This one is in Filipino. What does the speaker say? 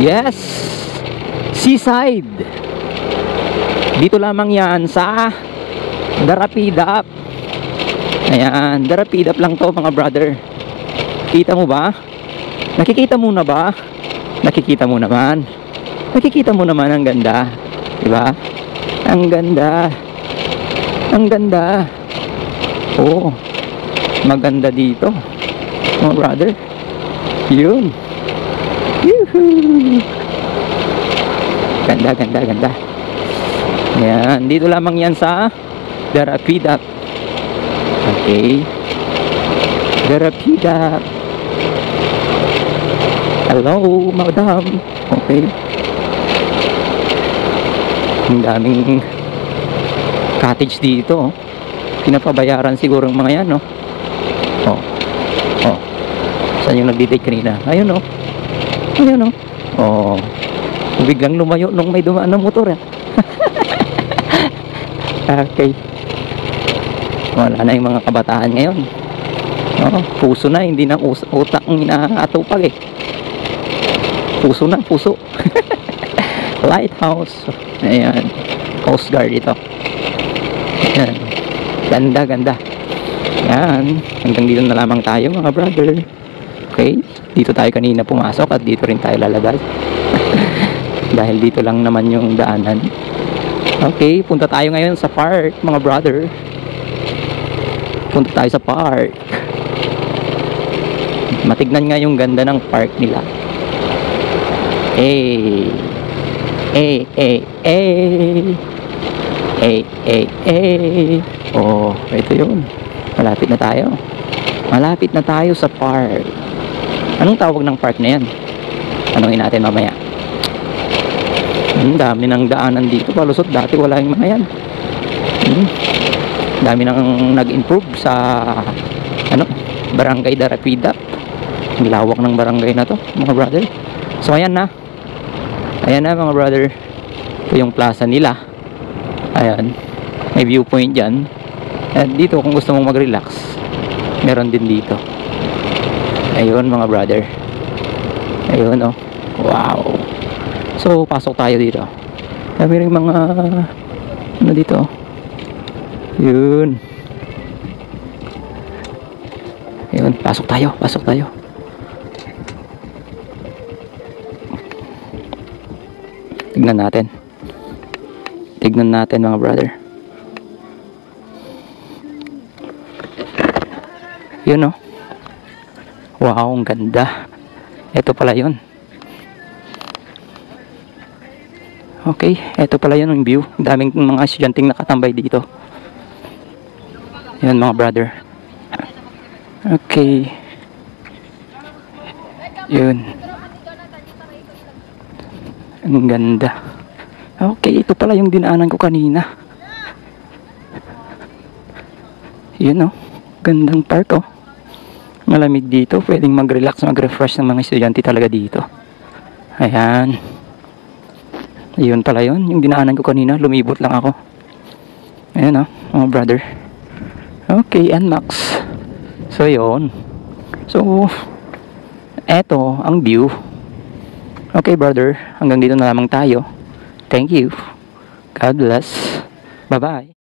Yes! Seaside! Dito lamang yan sa Darapidap. Ayan, Darapidap lang to mga brother. Kita mo ba? Nakikita mo na ba? Nakikita mo naman. Nakikita mo naman ang ganda. Diba? Ang ganda. Ang ganda. Oo. Maganda dito. Mga brother. Yun. Yuhuu. Ganda, ganda, ganda. Ayan. Dito lamang yan sa Darapidap. Okay. Darapidap. Hello, madam. Okay. Ang daming cottage dito. Pinapabayaran siguro ang mga yan, no? Oh. Oh. Saan yung nagdidate kanina? Ayun, no? Ayun, no? Oh. Biglang lumayo nung may dumaan ng motor, eh. Okay. Wala na yung mga kabataan ngayon. Oh, puso na, hindi na utak ang inaatupag, eh. Puso na, puso. Lighthouse. Ayan. Coast Guard ito. Ayan. Ganda, ganda. Ayan. Hanggang dito na lamang tayo mga brother. Okay. Dito tayo kanina pumasok at dito rin tayo lalabas. Dahil dito lang naman yung daanan. Okay. Punta tayo ngayon sa park mga brother. Punta tayo sa park. Matignan nga yung ganda ng park nila. Eh. Eh, eh, eh. Eh, eh, eh. Oh, ito yun. Malapit na tayo. Malapit na tayo sa park. Anong tawag ng park na yan? Tanungin natin mamaya. Dami ng daanan dito. Palusot, dati wala yung mga yan. Dami nang nag-improve sa Barangay Darapidap. Ang lawak ng barangay na to, mga brother. So ayan na. Ayan na mga brother. Ito yung plaza nila. Ayan. May viewpoint dyan. At dito kung gusto mong mag-relax, meron din dito. Ayun mga brother. Ayun, oh. Wow. So pasok tayo dito. Dami rin mga ano dito. Yun. Ayun, pasok tayo. Pasok tayo. Tignan natin. Tignan natin mga brother. Yun, oh. Wow, ang ganda. Ito pala yun. Okay, ito pala yun ang view. Daming mga estudyanteng nakatambay dito. Yun mga brother. Okay. Yun. Ang ganda. Okay, ito pala yung dinaanan ko kanina. Yun, oh. Gandang park, oh. Malamig dito. Pwedeng mag-relax, mag-refresh ng mga estudyante talaga dito. Ayan. Yun pala yun. Yung dinaanan ko kanina, lumibot lang ako. Ayan, oh. Mga brother. Okay, NMAX. So, yun. So, eto ang view. Okay, brother. Hanggang dito na lamang tayo. Thank you. God bless. Bye-bye.